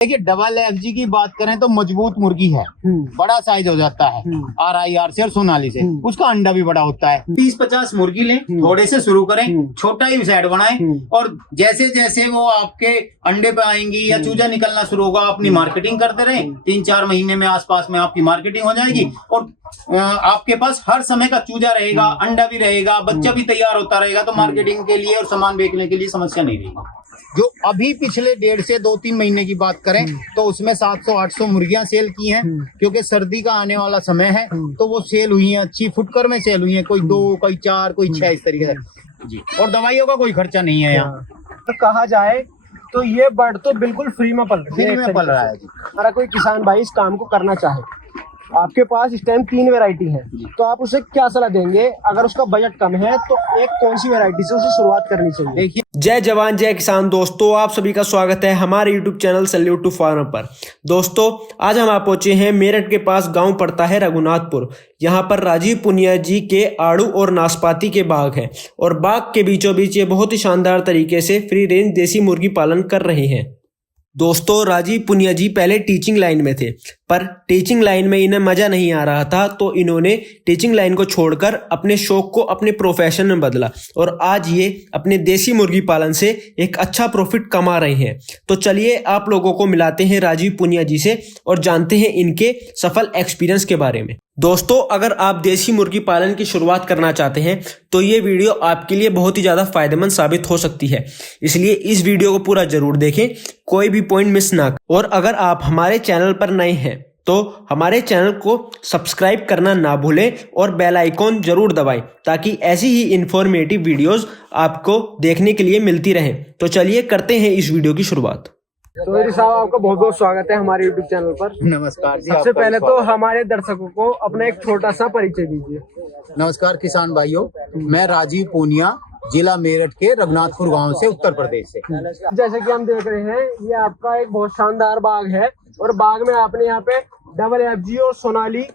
देखिए double FG की बात करें तो मजबूत मुर्गी है, बड़ा साइज हो जाता है RIR से और सोनाली से। उसका अंडा भी बड़ा होता है। 30-50 मुर्गी लें, थोड़े से शुरू करें, छोटा ही सेट बनाएं और जैसे जैसे वो आपके अंडे पे आएंगी या चूजा निकलना शुरू होगा, अपनी मार्केटिंग करते रहें। 3-4 महीने में आसपास में आपकी मार्केटिंग हो जाएगी और आपके पास हर समय का चूजा रहेगा, अंडा भी रहेगा, बच्चा भी तैयार होता रहेगा। तो मार्केटिंग के लिए और सामान बेचने के लिए समस्या नहीं रहेगी। जो अभी पिछले 1.5 से 2-3 महीने की बात करें तो उसमें 700-800 मुर्गियां सेल की हैं, क्योंकि सर्दी का आने वाला समय है तो वो सेल हुई हैं, अच्छी फुटकर में सेल हुई हैं। कोई 2, कोई 4, कोई 6 इस तरीके से जी। और दवाइयों का कोई खर्चा नहीं है यहाँ। तो कहा जाए तो ये बर्ड तो बिल्कुल फ्री में पल रहा है जी। अगर कोई किसान भाई इस काम को करना चाहे, आपके पास इस टाइम 3 वैरायटी है, तो आप उसे क्या सलाह देंगे? अगर उसका बजट कम है तो एक कौन सी वैरायटी से उसे शुरुआत करनी चाहिए? देखिए, जय जवान जय किसान दोस्तों, आप सभी का स्वागत है हमारे YouTube channel salute to farmer पर। दोस्तों आज हम आप पहुंचे हैं मेरठ के पास, गांव पड़ता है रघुनाथपुर। यहां पर राजीव पुनिया जी के आड़ू और नाशपाती के बाग हैं और बाग के बीचों बीच ये बहुत ही शानदार तरीके से फ्री रेंज देसी मुर्गी पालन कर रहे हैं। दोस्तों राजीव पुनिया जी पहले टीचिंग लाइन में थे, पर टीचिंग लाइन में इन्हें मजा नहीं आ रहा था, तो इन्होंने टीचिंग लाइन को छोड़कर अपने शौक को अपने प्रोफेशन में बदला और आज ये अपने देसी मुर्गी पालन से एक अच्छा प्रॉफिट कमा रहे हैं। तो चलिए आप लोगों को मिलाते हैं राजीव पुनिया जी से और जानते हैं इनके सफल एक्सपीरियंस के बारे में। दोस्तों अगर आप देसी मुर्गी पालन की शुरुआत करना चाहते हैं तो ये वीडियो आपके लिए बहुत ही ज़्यादा फायदेमंद साबित हो सकती है, इसलिए इस वीडियो को पूरा जरूर देखें, कोई भी पॉइंट मिस ना करें। और अगर आप हमारे चैनल पर नए हैं तो हमारे चैनल को सब्सक्राइब करना ना भूलें और बेल आइकॉन जरूर दबाएं ताकि ऐसी ही इंफॉर्मेटिव वीडियोस आपको देखने के लिए मिलती रहें। तो चलिए करते हैं इस वीडियो की शुरुआत। सोहेरी साहब आपका बहुत बहुत स्वागत है हमारे YouTube चैनल पर। नमस्कार जी। सबसे पहले तो हमारे दर्शकों को अपना एक छोटा सा परिचय दीजिए। नमस्कार किसान भाइयों, मैं राजीव पूनिया, जिला मेरठ के रघुनाथपुर गांव से, उत्तर प्रदेश से। जैसे कि हम देख रहे हैं ये आपका एक बहुत शानदार बाग है और बाग में आपने यहाँ पे डबल एफजी और सोनाली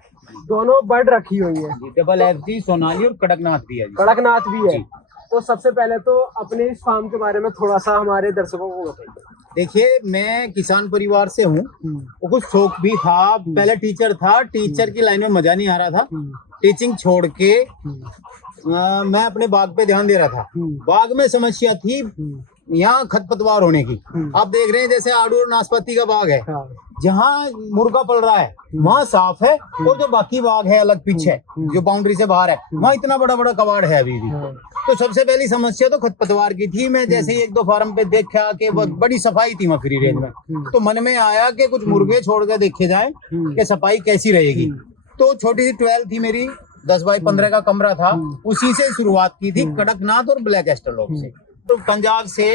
दोनों बर्ड रखी हुई है। डबल एफजी, सोनाली और कड़कनाथ भी है। कड़कनाथ भी है। तो सबसे पहले तो अपने इस फार्म के बारे में थोड़ा सा हमारे दर्शकों को बताइए। देखिए मैं किसान परिवार से हूँ, कुछ शौक भी था। पहले टीचर था, टीचर की लाइन में मजा नहीं आ रहा था, टीचिंग छोड़ के मैं अपने बाग पे ध्यान दे रहा था। बाग में समस्या थी यहाँ खरपतवार होने की। आप देख रहे हैं जैसे आड़ू और नाशपाती का बाग है, जहाँ मुर्गा पल रहा है वहाँ साफ है और जो बाकी बाग है अलग पीछे जो बाउंड्री से बाहर है वहाँ इतना बड़ा बड़ा कबाड़ है अभी भी। तो सबसे पहली समस्या तो खरपतवार की थी। मैं जैसे ही 1-2 फार्म पे देखा कि बड़ी सफाई थी वहाँ फ्री रेंज में, तो मन में आया कि कुछ मुर्गे छोड़ के देखे जाए कि सफाई कैसी रहेगी। तो छोटी सी 12 थी मेरी, 10 बाई 15 का कमरा था, उसी से शुरुआत की थी, कड़कनाथ और ब्लैक एस्ट्रोलोप से। तो पंजाब से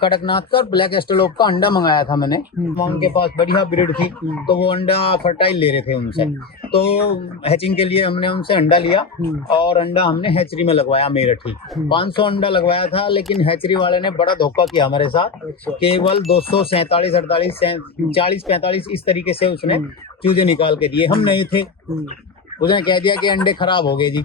कड़कनाथ का और ब्लैक एस्ट्रोलोप का अंडा मंगाया था मैंने। उनके पास बढ़िया ब्रीड थी तो वो अंडा फर्टाइल ले रहे थे उनसे, तो हैचिंग के लिए हमने उनसे अंडा लिया और अंडा हमने हैचरी में लगवाया मेरठ ही। 500 अंडा लगवाया था, लेकिन हैचरी वाले ने बड़ा धोखा किया हमारे साथ। केवल 247, 48, 40, 45 इस तरीके से उसने चूजे निकाल के दिए। हम नहीं थे, उसने कह दिया कि अंडे खराब हो गए जी।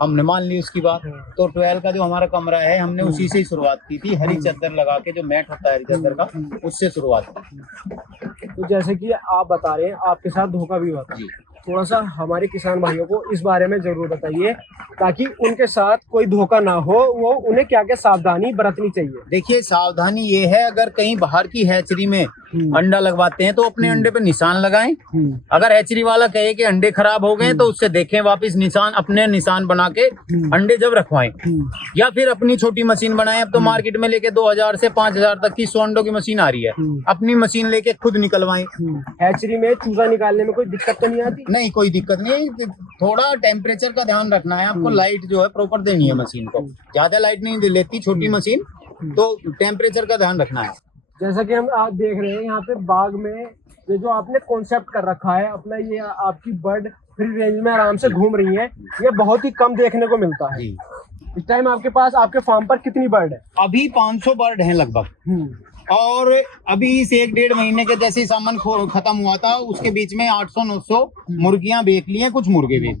हमने मान ली उसकी बात। तो 12 का जो हमारा कमरा है हमने उसी से ही शुरुआत की थी, हरी चादर लगा के, जो मैट होता है हरी चादर का, उससे शुरुआत की। तो जैसे कि आप बता रहे हैं आपके साथ धोखा भी हुआ था, थोड़ा सा हमारे किसान भाइयों को इस बारे में जरूर बताइए ताकि उनके साथ कोई धोखा ना हो, वो उन्हें क्या क्या सावधानी बरतनी चाहिए। देखिए सावधानी ये है, अगर कहीं बाहर की हैचरी में अंडा लगवाते हैं तो अपने अंडे पे निशान लगाएं। अगर हैचरी वाला कहे कि अंडे खराब हो गए तो उससे देखें वापस निशान, अपने निशान बना के अंडे जब रखवाएं, या फिर अपनी छोटी मशीन बनाएं। अब तो मार्केट में लेके 2000 से 5000 तक की 100 अंडों की मशीन आ रही है, अपनी मशीन लेके खुद निकलवाएं। हैचरी में चूजा निकालने में कोई दिक्कत तो नहीं आती? नहीं, कोई दिक्कत नहीं। थोड़ा टेम्परेचर का ध्यान रखना है आपको, लाइट जो है प्रॉपर देनी है मशीन को, ज्यादा लाइट नहीं लेती छोटी मशीन, तो टेम्परेचर का ध्यान रखना है। जैसा कि हम आप देख रहे हैं यहाँ पे बाग में ये जो आपने कॉन्सेप्ट कर रखा है अपना, ये आपकी बर्ड फ्री रेंज में आराम से घूम रही है, ये बहुत ही कम देखने को मिलता है। इस टाइम आपके पास आपके फार्म पर कितनी बर्ड है? अभी 500 बर्ड हैं लगभग, और अभी इस 1-1.5 महीने के जैसे सामान खत्म हुआ था उसके बीच में 800-900 मुर्गियां बेच ली हैं, कुछ मुर्गे बेच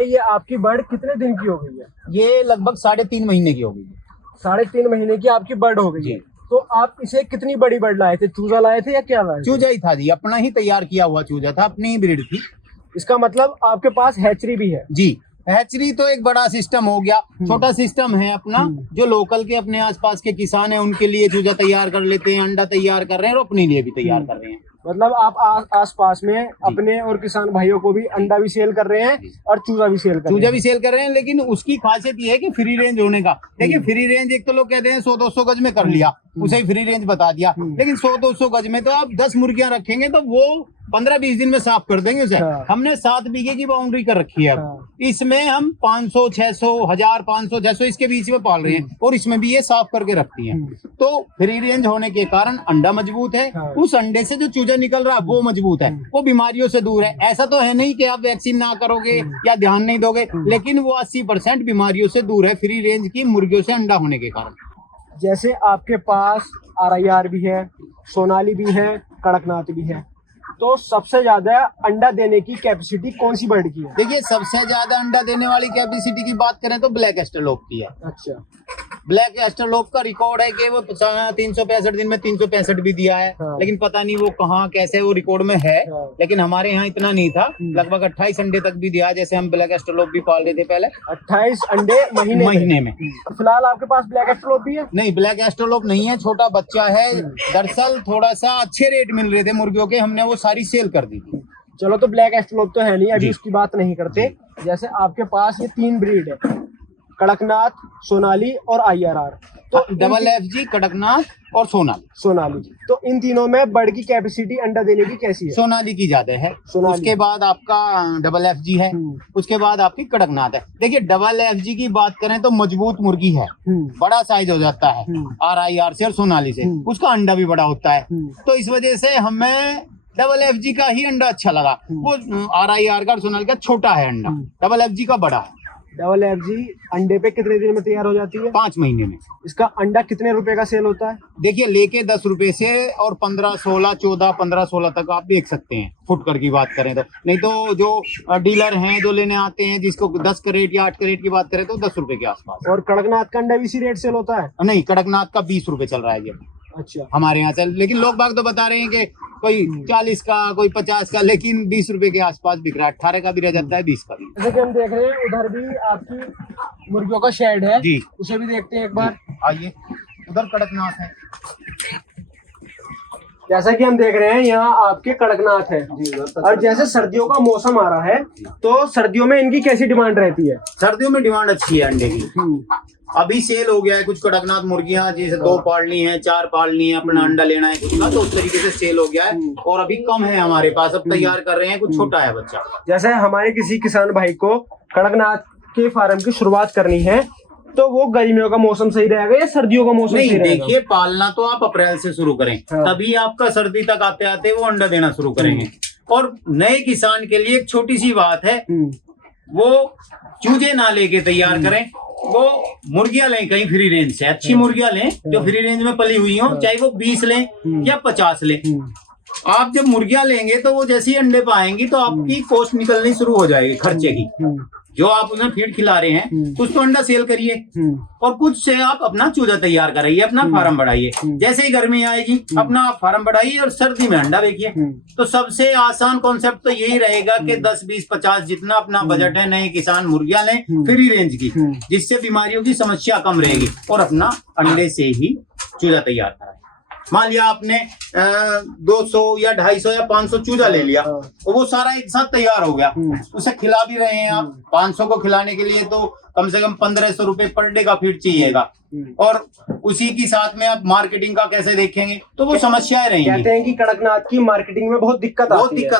लिए। ये आपकी बर्ड कितने दिन की हो गई है? ये लगभग 3.5 महीने की हो गई है। 3.5 महीने की आपकी बर्ड हो गई है। तो आप इसे कितनी बड़ी बर्ड लाए थे, चूजा लाए थे या क्या लाए थे? चूजा ही था जी, अपना ही तैयार किया हुआ चूजा था, अपनी ही ब्रीड थी। इसका मतलब आपके पास हैचरी भी है? जी, हैचरी तो एक बड़ा सिस्टम हो गया, छोटा सिस्टम है अपना, जो लोकल के अपने आसपास के किसान हैं उनके लिए चूजा तैयार कर लेते हैं, अंडा तैयार कर रहे हैं और अपने लिए भी तैयार कर रहे हैं। मतलब आप आस पास में अपने और किसान भाइयों को भी अंडा भी सेल कर रहे हैं और चूजा भी सेल कर रहे चूजा हैं। भी सेल कर रहे हैं, लेकिन उसकी खासियत ये है कि फ्री रेंज होने का। देखिए फ्री रेंज एक तो लोग कहते हैं 100-200 गज में कर लिया, उसे ही फ्री रेंज बता दिया, लेकिन 100-200 गज में तो आप 10 मुर्गियां रखेंगे तो वो 15-20 दिन में साफ कर देंगे उसे। हाँ। हमने 7 बीघे की बाउंड्री कर रखी है, इसमें हम 500, 600, 1000, 500, 600 इसके बीच में पाल रहे हैं और इसमें भी ये साफ करके रखती हैं। तो फ्री रेंज होने के कारण अंडा मजबूत है, हाँ। उस अंडे से जो चूजा निकल रहा है वो मजबूत है, वो बीमारियों से दूर है। ऐसा तो है नहीं कि आप वैक्सीन ना करोगे या ध्यान नहीं दोगे, लेकिन वो 80% बीमारियों से दूर है फ्री रेंज की मुर्गियों से अंडा होने के कारण। जैसे आपके पास RIR भी है, सोनाली भी है, कड़कनाथ भी है, तो सबसे ज्यादा अंडा देने की कैपेसिटी कौन सी बर्ड की है? देखिए सबसे ज्यादा अंडा देने वाली कैपेसिटी की बात करें तो ब्लैक एस्ट्रोलोप की है। अच्छा, ब्लैक एस्ट्रोलोप का रिकॉर्ड है कि वो 365 दिन में 365 भी दिया है, हाँ। लेकिन पता नहीं वो कहाँ कैसे वो रिकॉर्ड में है, हाँ। लेकिन हमारे यहाँ इतना नहीं था, लगभग 28 अंडे तक भी दिया, जैसे हम ब्लैक एस्ट्रोलोप भी पाल रहे थे पहले 28 अंडे महीने में। फिलहाल आपके पास ब्लैक एस्ट्रोलोप भी है? नहीं, ब्लैक एस्ट्रोलोप नहीं है, छोटा बच्चा है। दरअसल थोड़ा सा अच्छे रेट मिल रहे थे मुर्गियों के, हमने वो सारी सेल कर दी थी। चलो, तो ब्लैक एस्ट्रोलोप तो है नहीं, अभी जी। उसकी बात नहीं करते। जैसे आपके पास ये 3 ब्रीड है, कड़कनाथ, सोनाली और IRR, तो डबल FG, कड़कनाथ और सोनाली, तो इन तीनों में बर्ड की कैपेसिटी अंडा देने की कैसी है? सोनाली की ज्यादा है, सोनाली। उसके बाद आपका डबल FG है, उसके बाद आपकी कड़कनाथ है। देखिए डबल FG की बात करें तो मजबूत मुर्गी है, बड़ा साइज हो जाता है RIR से और सोनाली से, उसका अंडा भी बड़ा होता है, तो इस वजह से हमें डबल FG का ही अंडा अच्छा लगा। वो RIR का और सोनाली का छोटा है अंडा, डबल FG का बड़ा है। डबल FG अंडे पे कितने दिन में तैयार हो जाती है? 5 महीने में। इसका अंडा कितने रुपए का सेल होता है? देखिए लेके 10 रुपए से और 15, 16, 14, 15, 16 तक आप देख सकते हैं, फुटकर की बात करें तो। नहीं तो जो डीलर हैं जो लेने आते हैं, जिसको 10 कैरेट या 8 कैरेट की बात करें तो 10 रुपए के आसपास। और कड़कनाथ का अंडा भी इसी रेट सेल होता है? नहीं, कड़कनाथ का 20 रुपए चल रहा है ये अच्छा, हमारे यहाँ से, लेकिन लोग बाग तो बता रहे हैं कि कोई 40 का, कोई 50 का, लेकिन 20 रुपए के आसपास बिक रहा है। 18 का भी रह जाता है, 20 का भी। जैसे कि हम देख रहे हैं उधर भी आपकी मुर्गियों का शेड है जी, उसे भी देखते हैं एक बार। आइए, उधर कड़कनाथ है। जैसा कि हम देख रहे हैं यहाँ आपके कड़कनाथ है, और जैसे सर्दियों का मौसम आ रहा है तो सर्दियों में इनकी कैसी डिमांड रहती है? सर्दियों में डिमांड अच्छी है अंडे की। अभी सेल हो गया है कुछ कड़कनाथ मुर्गियां, जैसे 2 पालनी है, 4 पालनी है, अपना अंडा लेना है कुछ का, तो उस तरीके से सेल हो गया है। और अभी कम है हमारे पास, अब तैयार कर रहे हैं, कुछ छोटा है बच्चा। जैसे हमारे किसी किसान भाई को कड़कनाथ के फार्म की शुरुआत करनी है तो वो गर्मियों का मौसम सही रहेगा या सर्दियों का मौसम सही नहीं, रहेगा? देखिए पालना तो आप अप्रैल से शुरू करें, हाँ। तभी आपका सर्दी तक आते आते वो अंडा देना शुरू करेंगे। और नए किसान के लिए एक छोटी सी बात है, वो चूजे ना लेके तैयार करें, वो मुर्गियां लें कहीं फ्री रेंज से, अच्छी मुर्गियां लें जो फ्री रेंज में पली हुई हो, चाहे वो 20 लें या 50 लें। आप जब मुर्गियां लेंगे तो वो जैसे ही अंडे पाएंगी तो आपकी कॉस्ट निकलनी शुरू हो जाएगी खर्चे की। जो आप उन्हें फीड खिला रहे हैं कुछ तो अंडा सेल करिए और कुछ से आप अपना चूजा तैयार कराइए, अपना फार्म बढ़ाइए। जैसे ही गर्मी आएगी अपना आप फार्म बढ़ाइए और सर्दी में अंडा बेचिए। तो सबसे आसान कॉन्सेप्ट तो यही रहेगा कि 10, 20, 50 जितना अपना बजट है, नए किसान मुर्गियां लें फ्री रेंज की, जिससे बीमारियों की समस्या कम रहेगी, और अपना अंडे से ही चूजा तैयार कराए। मान लिया आपने 200 या 250 या 500 चूजा ले लिया, तो वो सारा एक साथ तैयार हो गया, उसे खिला भी रहे हैं आप। 500 को खिलाने के लिए तो कम से कम 1500 रुपए पर डे का फीड चाहिएगा, और उसी के साथ में आप मार्केटिंग का कैसे देखेंगे, तो वो समस्याएं रहेंगी। कहते हैं कि कड़कनाथ की मार्केटिंग में बहुत दिक्कत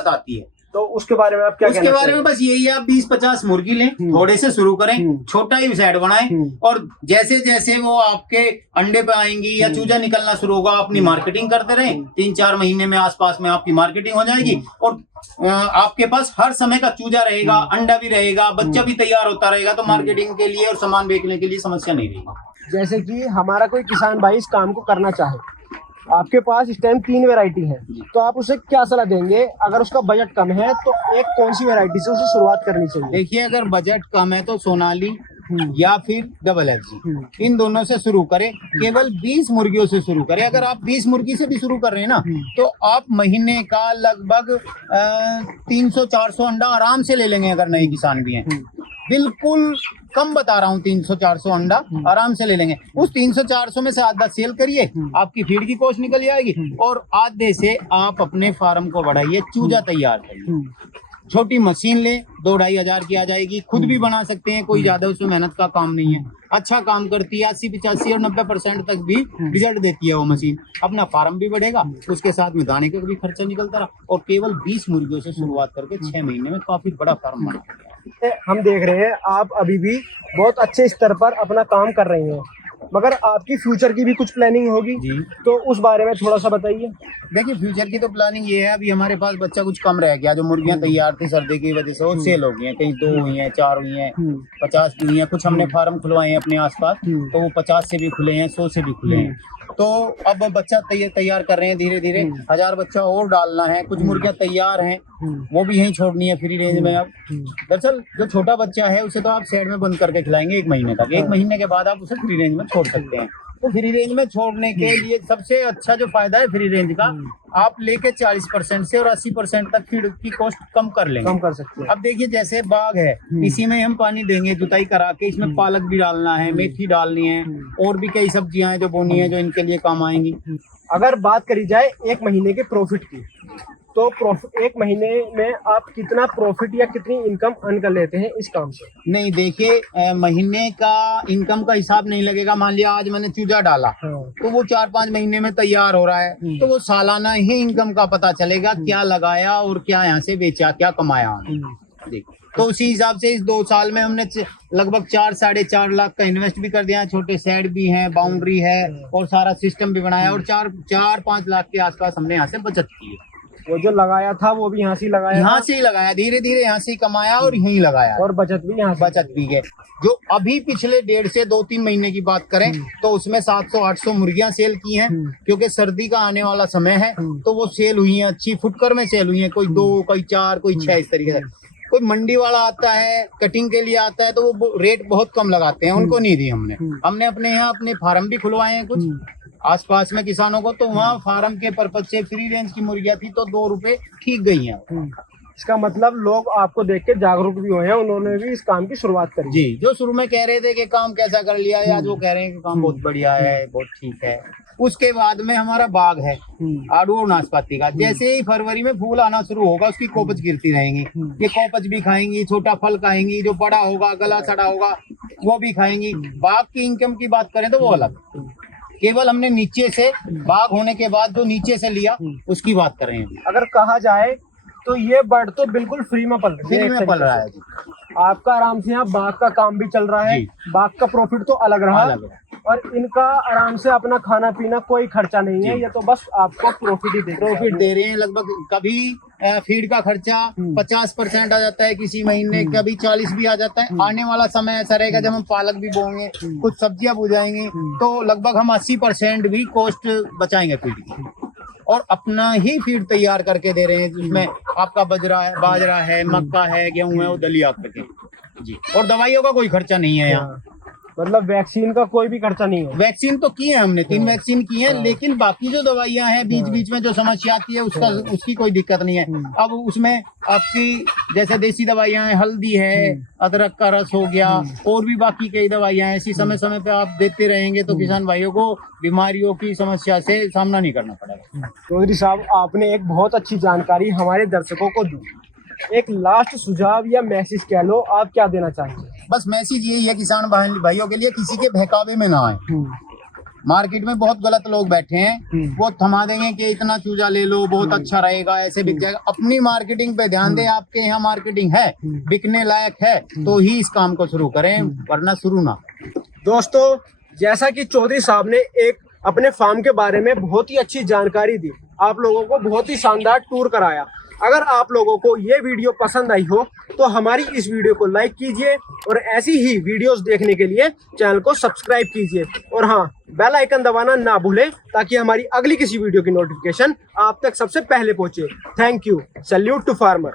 आती है, तो उसके बारे में आप क्या कहना उसके बारे में बस यही है, आप 20-50 मुर्गी लें, थोड़े से शुरू करें, छोटा ही सेट बनाएं, और जैसे जैसे वो आपके अंडे पे आएंगी या चूजा निकलना शुरू होगा, अपनी मार्केटिंग करते रहें। 3-4 महीने में आसपास में आपकी मार्केटिंग हो जाएगी, और आपके पास हर समय का चूजा रहेगा, अंडा भी रहेगा, बच्चा भी तैयार होता रहेगा, तो मार्केटिंग के लिए और सामान बेचने के लिए समस्या नहीं रहेगी। जैसे कि हमारा कोई किसान भाई इस काम को करना चाहे, आपके पास इस टाइम 3 वैरायटी है, तो आप उसे क्या सलाह देंगे? अगर उसका बजट कम है तो एक कौन सी वैरायटी से उसे शुरुआत करनी चाहिए? देखिए अगर बजट कम है तो सोनाली, या फिर डबल एफजी, इन दोनों से शुरू करें। केवल 20 मुर्गियों से शुरू करें। अगर आप 20 मुर्गी से भी शुरू कर रहे हैं ना, तो आप महीने का लगभग 300-400 अंडा आराम से ले लेंगे। अगर नए किसान भी हैं, बिल्कुल कम बता रहा हूँ, 300-400 अंडा आराम से ले लेंगे। उस 300-400 में से आधा सेल करिए, आपकी फीड की कॉस्ट निकल जाएगी, और आधे से आप अपने फार्म को बढ़ाइए, चूजा तैयार करिए। छोटी मशीन ले, 2-2.5 हजार की आ जाएगी। खुद भी बना सकते हैं, कोई ज्यादा उसमें मेहनत का काम नहीं है। अच्छा काम करती है, 80-85 और 90% तक भी रिजल्ट देती है वो मशीन। अपना फार्म भी बढ़ेगा, उसके साथ में दाने का भी खर्चा निकलता रहा, और केवल 20 मुर्गियों से शुरुआत करके 6 महीने में काफी बड़ा फार्म बना। हम देख रहे हैं आप अभी भी बहुत अच्छे स्तर पर अपना काम कर रही हैं, मगर आपकी फ्यूचर की भी कुछ प्लानिंग होगी जी। तो उस बारे में थोड़ा सा बताइए। देखिए, फ्यूचर की तो प्लानिंग ये है, अभी हमारे पास बच्चा कुछ कम रह गया। जो मुर्गियां तैयार थी सर्दी की वजह से वो सेल हो गई हैं, कहीं 2 हुई हैं, 4 हुई हैं, 50 भी हुई हैं। कुछ हमने फार्म खुलवाए हैं अपने आसपास, तो वो 50 से भी खुले हैं, 100 से भी खुले हैं। तो अब बच्चा तैयार कर रहे हैं धीरे धीरे। 1000 बच्चा और डालना है। कुछ मुर्गियां तैयार हैं, वो भी यहीं छोड़नी है फ्री रेंज में। अब दरअसल जो छोटा बच्चा है उसे तो आप शेड में बंद करके खिलाएंगे 1 महीने तक। 1 महीने के बाद आप उसे फ्री रेंज में छोड़ सकते हैं। तो फ्री रेंज में छोड़ने के लिए सबसे अच्छा जो फायदा है फ्री रेंज का, आप लेके 40% से और 80% तक फीड की कॉस्ट कम कर लेंगे, कम कर सकते हैं। अब देखिए, जैसे बाग है, इसी में हम पानी देंगे जुताई करा के। इसमें पालक भी डालना है, मेथी डालनी है, और भी कई सब्जियां हैं जो बोनी है, जो इनके लिए काम आएंगी। अगर बात करी जाए 1 महीने के प्रॉफिट की, तो 1 महीने में आप कितना प्रॉफिट या कितनी इनकम अर्न कर लेते हैं इस काम से? नहीं, देखिए, महीने का इनकम का हिसाब नहीं लगेगा। मान लिया आज मैंने चूजा डाला, तो वो 4-5 महीने में तैयार हो रहा है, तो वो सालाना ही इनकम का पता चलेगा, क्या लगाया और क्या यहाँ से बेचा, क्या कमाया। तो उसी हिसाब से इस 2 साल में हमने लगभग 4-4.5 लाख का इन्वेस्ट भी कर दिया है। छोटे शेड भी हैं, बाउंड्री है, और सारा सिस्टम भी बनाया, और 4-5 लाख के आसपास हमने यहाँ से बचत की है। वो जो लगाया था वो भी यहाँ से लगाया, यहाँ से ही लगाया, धीरे धीरे यहाँ से ही कमाया और यहीं लगाया, और बचत भी यहाँ से। बचत भी है। जो अभी पिछले 1.5 से 2-3 महीने की बात करें, तो उसमें 700-800 मुर्गियां सेल की हैं, क्योंकि सर्दी का आने वाला समय है, तो वो सेल हुई हैं, अच्छी फुटकर में सेल हुई हैं। कोई 2, कोई 4, कोई 6, इस तरीके से। कोई मंडी वाला आता है, कटिंग के लिए आता है, तो वो रेट बहुत कम लगाते हैं, उनको नहीं दी हमने अपने यहाँ अपने फार्म भी खुलवाए हैं कुछ आसपास में किसानों को, तो वहाँ फार्म के पर्पज से फ्री रेंज की मुर्गियां थी, तो 2 रुपए ठीक गई हैं। इसका मतलब लोग आपको देख के जागरूक भी हुए हैं, उन्होंने भी इस काम की शुरुआत करी। जी, जो शुरू में कह रहे थे कि काम कैसा कर लिया है, आज वो कह रहे हैं कि काम बहुत बढ़िया है, बहुत ठीक है। उसके बाद में हमारा बाग है आड़ू और नाशपाती का। जैसे ही फरवरी में फूल आना शुरू होगा, उसकी कोपच गिरती रहेंगी। ये कोपच भी खाएंगी, छोटा फल खाएंगी, जो बड़ा होगा, गला सड़ा होगा, वो भी खाएंगी। बाग की इनकम की बात करें तो वो अलग, केवल हमने नीचे से, बाग होने के बाद जो नीचे से लिया उसकी बात कर रहे हैं। अगर कहा जाए तो ये बर्ड तो बिल्कुल फ्री में पल रहा है जी। आपका आराम से यहाँ बाग का काम भी चल रहा है, बाग का प्रॉफिट तो अलग रहा, और इनका आराम से अपना खाना पीना कोई खर्चा नहीं है, ये तो बस आपको प्रॉफिट ही प्रॉफिट दे रहे हैं। लगभग कभी फीड का खर्चा 50% आ जाता है किसी महीने, कभी 40 भी आ जाता है। आने वाला समय ऐसा रहेगा जब हम पालक भी बोएंगे, कुछ सब्जियां बुझाएंगे, तो लगभग हम 80% भी कॉस्ट बचाएंगे फीड की, और अपना ही फीड तैयार करके दे रहे हैं, जिसमें आपका बाजरा है, मक्का है, गेहूं है, वो दलिया करके जी। और दवाइयों का कोई खर्चा नहीं है यहाँ, मतलब वैक्सीन का कोई भी खर्चा नहीं है। वैक्सीन तो की है हमने, 3 वैक्सीन की है, लेकिन बाकी जो दवाइयां हैं बीच बीच में जो समस्या आती है उसकी कोई दिक्कत नहीं है। अब उसमें आपकी जैसे देसी दवाइयां हैं, हल्दी है, अदरक का रस हो गया, और भी बाकी कई दवाइयां हैं, ऐसी समय समय पे आप देते रहेंगे तो किसान भाइयों को बीमारियों की समस्या से सामना नहीं करना पड़ेगा। चौधरी साहब, आपने एक बहुत अच्छी जानकारी हमारे दर्शकों को दी। एक लास्ट सुझाव या मैसेज कह लो, आप क्या देना चाहेंगे? बस मैसेज यही है किसान भाइयों के लिए, किसी के बहकावे में ना आए। मार्केट में बहुत गलत लोग बैठे हैं, वो थमा देंगे कि इतना चूजा ले लो, बहुत अच्छा रहेगा, ऐसे बिक जाएगा। अपनी मार्केटिंग पे ध्यान दें, आपके यहाँ मार्केटिंग है, बिकने लायक है, तो ही इस काम को शुरू करें, वरना शुरू ना। दोस्तों, जैसा कि चौधरी साहब ने एक अपने फार्म के बारे में बहुत ही अच्छी जानकारी दी, आप लोगों को बहुत ही शानदार टूर कराया। अगर आप लोगों को ये वीडियो पसंद आई हो तो हमारी इस वीडियो को लाइक कीजिए, और ऐसी ही वीडियोस देखने के लिए चैनल को सब्सक्राइब कीजिए, और हाँ, बेल आइकन दबाना ना भूलें, ताकि हमारी अगली किसी वीडियो की नोटिफिकेशन आप तक सबसे पहले पहुंचे। Thank you. Salute to farmer.